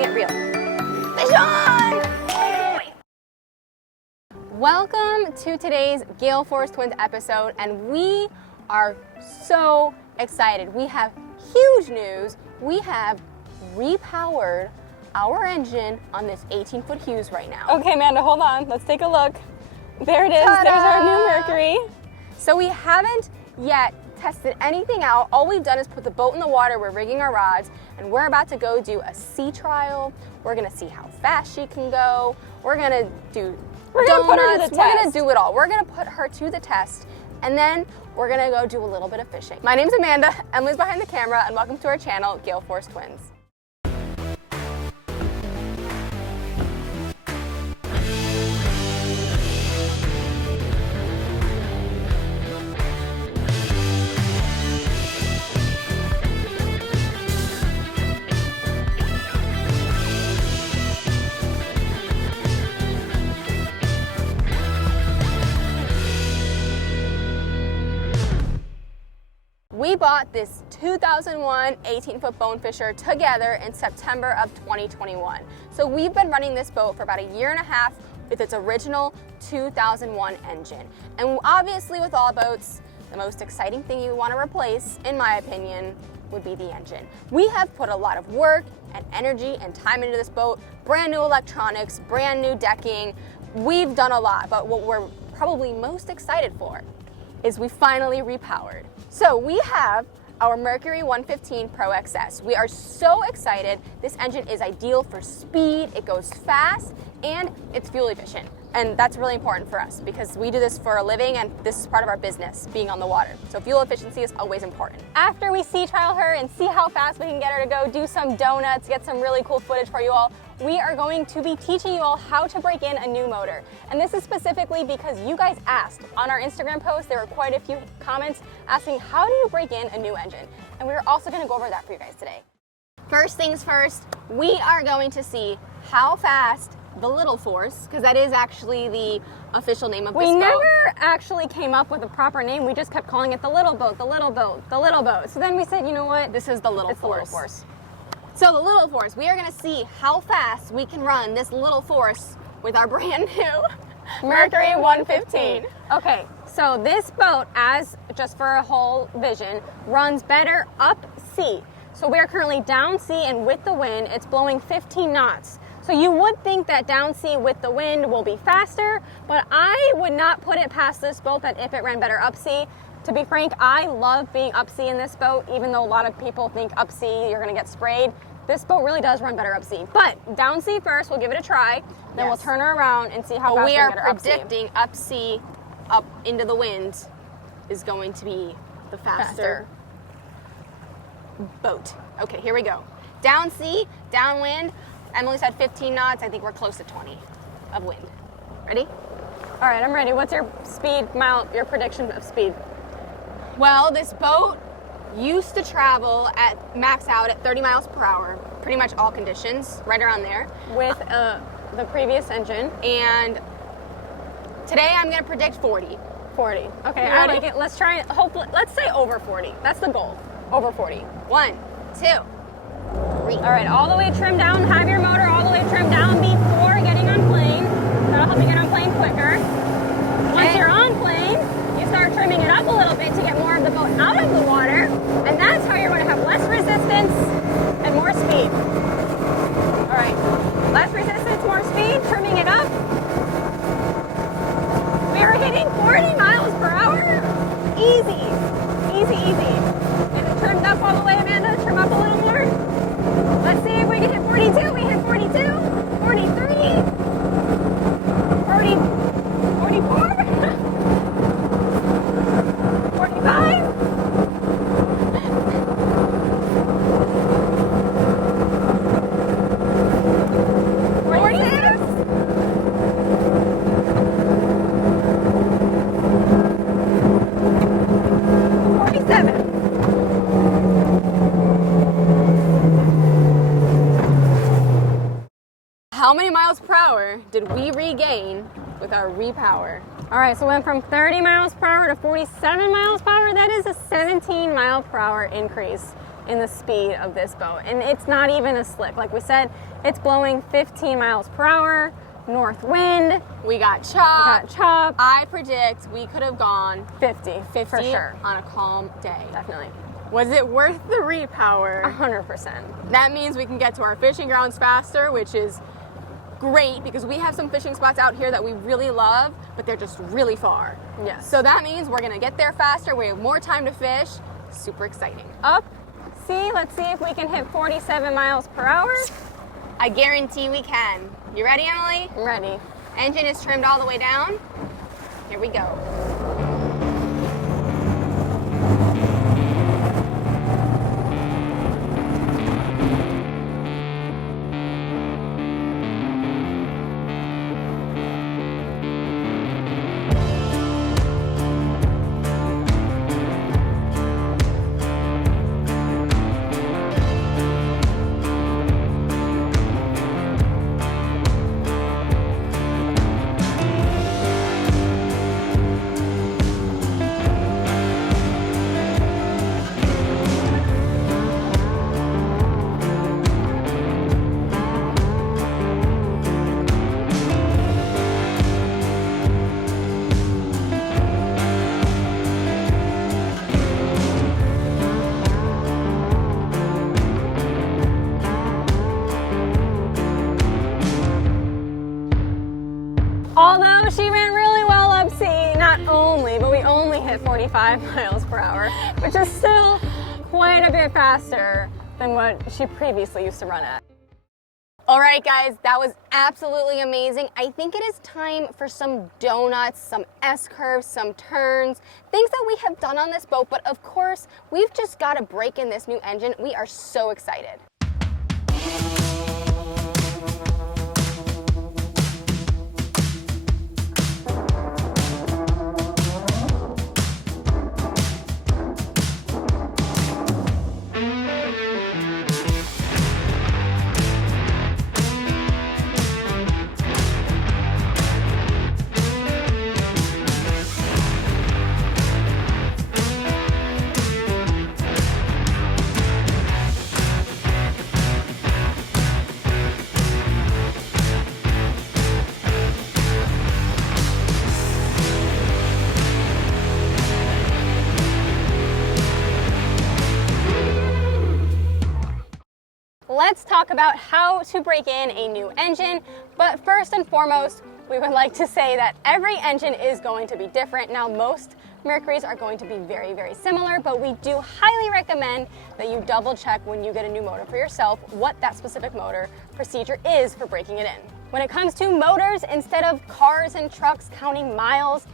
keeping it real. Fish on! Welcome to today's Gale Force Twins episode, and we are so excited. We have huge news. We have repowered our engine on this 18-foot Hewe right now. Okay, Amanda, hold on. Let's take a look. There it is. Ta-da! There's our new Mercury. So we haven't yet tested anything out. All we've done is put the boat in the water. We're rigging our rods, and we're about to go do a sea trial. We're gonna see how fast she can go. We're gonna do We're gonna put her to the test. We're gonna do it all. We're gonna put her to the test, and then we're gonna go do a little bit of fishing. My name's Amanda, Emily's behind the camera, and welcome to our channel, Gale Force Twins. We bought this 2001 18-foot Bonefisher together in September of 2021. So we've been running this boat for about a year and a half with its original 2001 engine. And obviously with all boats, the most exciting thing you want to replace, in my opinion, would be the engine. We have put a lot of work and energy and time into this boat, brand new electronics, brand new decking. We've done a lot, but what we're probably most excited for is we finally repowered. So we have our Mercury 115 Pro XS. We are so excited. This engine is ideal for speed, it goes fast, and it's fuel efficient. And that's really important for us because we do this for a living and this is part of our business, being on the water. So fuel efficiency is always important. After we sea trial her and see how fast we can get her to go, do some donuts, get some really cool footage for you all, we are going to be teaching you all how to break in a new motor. And this is specifically because you guys asked on our Instagram post, there were quite a few comments asking how do you break in a new engine? And we're also gonna go over that for you guys today. First things first, we are going to see how fast the Little Force, because that is actually the official name of this boat. We never actually came up with a proper name. We just kept calling it the little boat, the little boat, the little boat. So then we said, you know what? This is the Little It's Force. the Little Force. So the Little Force, we are gonna see how fast we can run this Little Force with our brand new Mercury 115. Okay, so this boat, as just for a whole vision, runs better up sea. So we are currently down sea and with the wind, it's blowing 15 knots. So you would think that down sea with the wind will be faster, but I would not put it past this boat that if it ran better up sea. To be frank, I love being up sea in this boat, even though a lot of people think up sea you're gonna get sprayed. This boat really does run better up sea. But down sea first, we'll give it a try, then we'll turn her around and see how fast we can get her up sea. We are predicting up sea, up into the wind, is going to be the faster boat. Okay, here we go. Down sea, downwind. Emily said 15 knots. I think we're close to 20 of wind. Ready? All right, I'm ready. What's your speed, your prediction of speed? Well, this boat used to travel at max out at 30 miles per hour, pretty much all conditions, right around there. With the previous engine. And today I'm gonna predict 40. 40. Okay, I like it. Let's try it. Hopefully, let's say over 40. That's the goal. Over 40. 1, 2, 3. All right, all the way trimmed down. Have your motor all the way trimmed down before getting on plane. That'll help you get on plane quicker. Once you're on plane, you start trimming it up a little bit to get more of the boat out of the water, and that's how you're going to have less resistance and more speed. All right, less resistance, more speed, trimming it up. We are hitting 40 miles per hour. Easy, easy, easy. Get it trimmed up all the way, Amanda. Trim up a little more. Let's see if we can hit 42. We hit 42, 43, 40, 44, 45. 46. 47. How many miles per hour did we regain with our repower? All right, so we went from 30 miles per hour to 47 miles per hour. That is a 17 mile per hour increase. in the speed of this boat. And it's not even a slick. Like we said, it's blowing 15 miles per hour, north wind. We got chop. I predict we could have gone 50 for sure. on a calm day. Definitely. Was it worth the repower? 100%. That means we can get to our fishing grounds faster, which is great because we have some fishing spots out here that we really love, but they're just really far. Yes. So that means we're gonna get there faster, we have more time to fish. Super exciting. Up, see, let's see if we can hit 47 miles per hour. I guarantee we can. You ready, Emily? I'm ready. Engine is trimmed all the way down. Here we go. Although she ran really well up sea, not only, but we only hit 45 miles per hour, which is still quite a bit faster than what she previously used to run at. All right, guys, that was absolutely amazing. I think it is time for some donuts, some S-curves, some turns, things that we have done on this boat, but of course, we've just got to break in this new engine. We are so excited. Let's talk about how to break in a new engine, but first and foremost, we would like to say that every engine is going to be different. Now, most Mercuries are going to be very, very similar, but we do highly recommend that you double check when you get a new motor for yourself what that specific motor procedure is for breaking it in. When it comes to motors, instead of cars and trucks counting miles,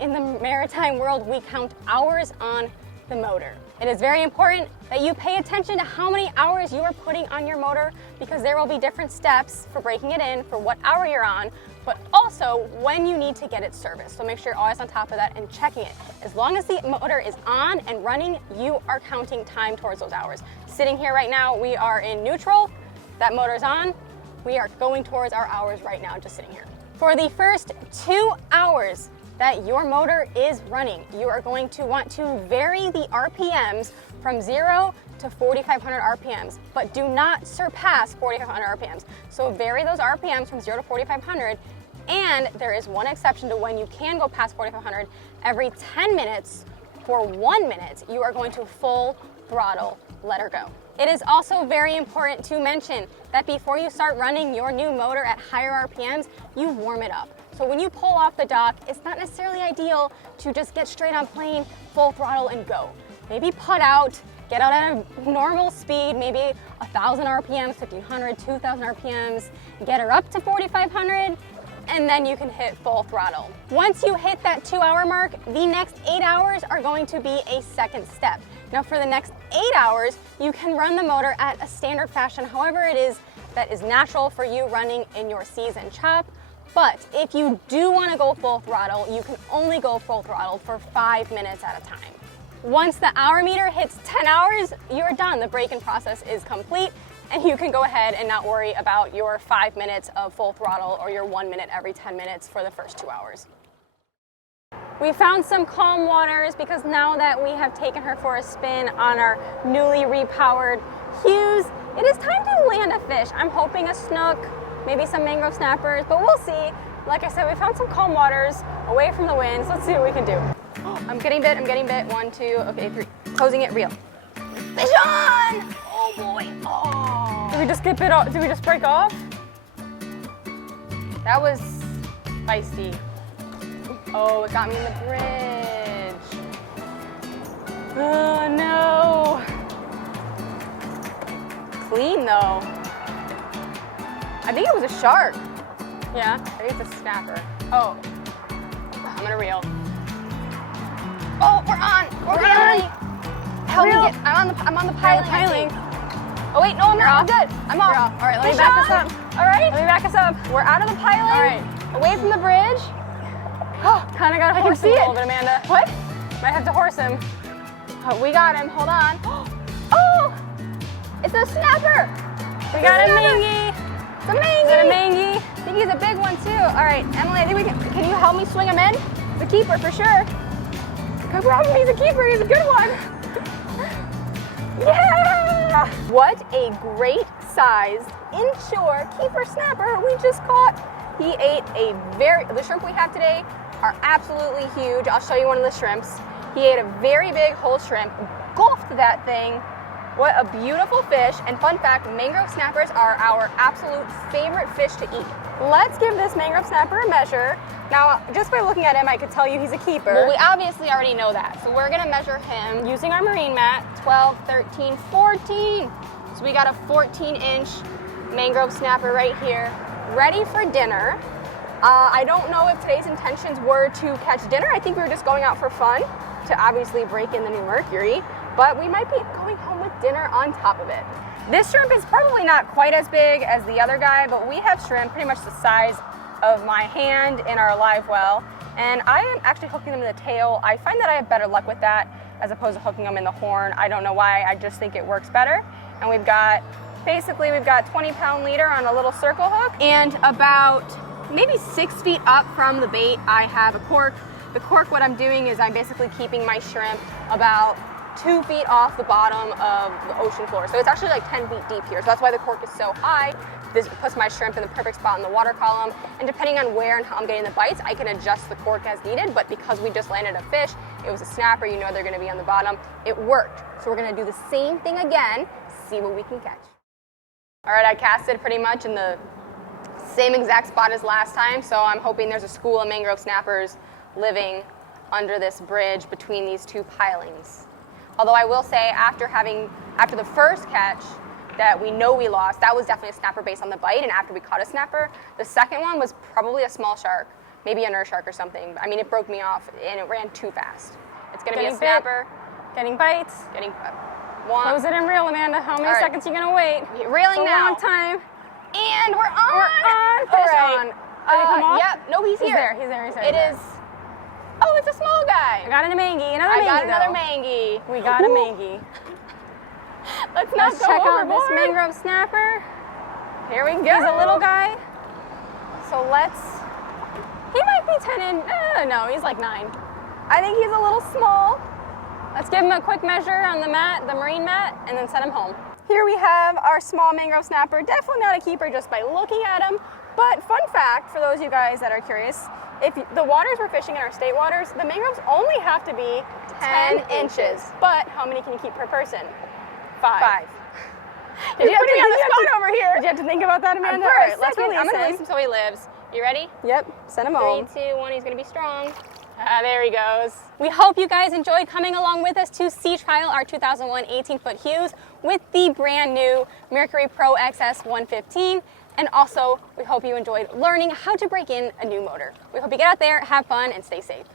in the maritime world, we count hours on the motor. It is very important that you pay attention to how many hours you are putting on your motor, because there will be different steps for breaking it in for what hour you're on, but also when you need to get it serviced. So make sure you're always on top of that and checking it. As long as the motor is on and running, you are counting time towards those hours. Sitting here right now, we are in neutral. That motor's on. We are going towards our hours right now, just sitting here. For the first 2 hours that your motor is running, you are going to want to vary the RPMs from 0 to 4,500 RPMs, but do not surpass 4,500 RPMs. So vary those RPMs from 0 to 4,500, and there is one exception to when you can go past 4,500. Every 10 minutes for 1 minute, you are going to full throttle let her go. It is also very important to mention that before you start running your new motor at higher RPMs, you warm it up. So when you pull off the dock, it's not necessarily ideal to just get straight on plane, full throttle and go. Maybe put out, get out at a normal speed, maybe 1,000 RPMs, 1,500, 2,000 RPMs, get her up to 4,500, and then you can hit full throttle. Once you hit that 2 hour mark, the next 8 hours are going to be a second step. Now for the next 8 hours, you can run the motor at a standard fashion, however it is that is natural for you running in your season chop. But if you do want to go full throttle, you can only go full throttle for 5 minutes at a time. Once the hour meter hits 10 hours, you're done. The break-in process is complete, and you can go ahead and not worry about your 5 minutes of full throttle or your 1 minute every 10 minutes for the first 2 hours. We found some calm waters because now that we have taken her for a spin on our newly repowered Hewe, it is time to land a fish. I'm hoping a snook, maybe some mangrove snappers, but we'll see. Like I said, we found some calm waters away from the winds. Let's see what we can do. I'm getting bit, I'm getting bit. 1, 2, okay, 3. Closing it, reel. Fish on! Oh boy, oh. Did we just get bit off? Did we just break off? That was feisty. Oh, it got me in the bridge. Oh no. Clean though. I think it was a shark. Yeah. I think it's a snapper. Oh, I'm gonna reel. Oh, we're on. We're reeling. Help me get. I'm on the piling. I think. Oh wait, no, I'm not. I'm good. I'm off. All right, let me Fish back us on. up. All right. Let me back us up. We're out of the piling. All right. Away from the bridge. Oh, kind of got to horse him a little bit, Amanda. What? Might have to horse him. Oh, we got him. Hold on. Oh, it's a snapper. We got a mangy. It's a mangy. Is it a mangy? I think he's a big one too. All right, Emily, I think we can you help me swing him in? He's a keeper for sure. Good problem, he's a keeper, he's a good one. Yeah! What a great sized inshore keeper snapper we just caught. He ate the shrimp we have today are absolutely huge. I'll show you one of the shrimps. He ate a very big whole shrimp, gulped that thing. What a beautiful fish. And fun fact, mangrove snappers are our absolute favorite fish to eat. Let's give this mangrove snapper a measure. Now, just by looking at him, I could tell you he's a keeper. Well, we obviously already know that. So we're gonna measure him using our marine mat, 12, 13, 14. So we got a 14-inch mangrove snapper right here, ready for dinner. I don't know if today's intentions were to catch dinner. I think we were just going out for fun to obviously break in the new Mercury, but we might be going home with dinner on top of it. This shrimp is probably not quite as big as the other guy, but we have shrimp pretty much the size of my hand in our live well, and I am actually hooking them in the tail. I find that I have better luck with that as opposed to hooking them in the horn. I don't know why, I just think it works better. And we've got 20-pound leader on a little circle hook, and about maybe 6 feet up from the bait, I have a cork. The cork, what I'm doing is I'm basically keeping my shrimp about 2 feet off the bottom of the ocean floor. So it's actually like 10 feet deep here. So that's why the cork is so high. This puts my shrimp in the perfect spot in the water column. And depending on where and how I'm getting the bites, I can adjust the cork as needed. But because we just landed a fish, it was a snapper, you know they're gonna be on the bottom. It worked. So we're gonna do the same thing again, see what we can catch. All right, I casted pretty much in the same exact spot as last time. So I'm hoping there's a school of mangrove snappers living under this bridge between these two pilings. Although I will say after the first catch that we know we lost, that was definitely a snapper based on the bite, and after we caught a snapper, the second one was probably a small shark, maybe a nurse shark or something. I mean, it broke me off and it ran too fast. It's gonna be a snapper. Getting bites. Getting one. Close it and reel, Amanda. How many seconds are you gonna wait? Reeling now. A long time. And we're on. We're on. Fish on. Did he come off? Yep. No, he's here. He's there. It is. Oh, it's a small guy. I got a mangy. I got another mangy. We got a mangy. Let's not go check out overboard. this mangrove snapper. Here we go. He's a little guy. So he might be 10 in, no, he's like 9. I think he's a little small. Let's give him a quick measure on the mat, the marine mat, and then set him home. Here we have our small mangrove snapper. Definitely not a keeper just by looking at him. But fun fact for those of you guys that are curious, if the waters we're fishing in our state waters, the mangroves only have to be 10 inches. But how many can you keep per person? 5. Did you have to be on the spot over here? Did you have to think about that, Amanda? All right, let's release him. I'm going to release him so he lives. You ready? Yep, send him home. 3, 2, 1, he's going to be strong. There he goes. We hope you guys enjoyed coming along with us to sea trial our 2001 18-foot Hewe with the brand new Mercury Pro XS 115. And also, we hope you enjoyed learning how to break in a new motor. We hope you get out there, have fun, and stay safe.